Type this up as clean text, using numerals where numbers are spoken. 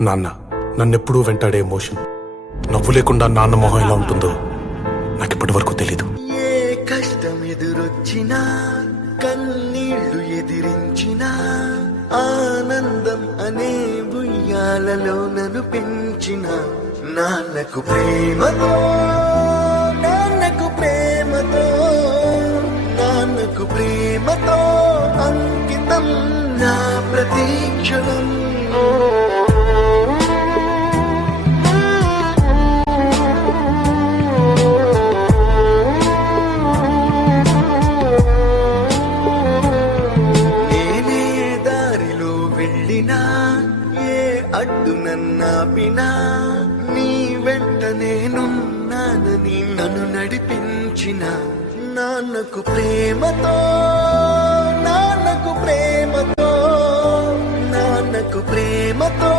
నాన్న నన్నెప్పుడూ వెంటాడే ఎమోషన్ నవ్వు లేకుండా నాన్న మొహం ఎలా ఉంటుందో నాకిప్పటి వరకు తెలీదు. ఏ కష్టం ఎదురొచ్చినా కన్నీళ్లు ఎదిరించినా ఆనందం అనే ఉయ్యాలలో నన్ను పెంచిన నాన్నకు ప్రేమతో నాన్నకు ప్రేమతో నాన్నకు ప్రేమతో అంకితం నా ప్రతీక్షణం. ఏ అడ్డు నన్నాపినా నీ వెంట నేనున్నానని నన్ను నడిపించిన నాన్నకు ప్రేమతో నాన్నకు ప్రేమతో నాన్నకు ప్రేమతో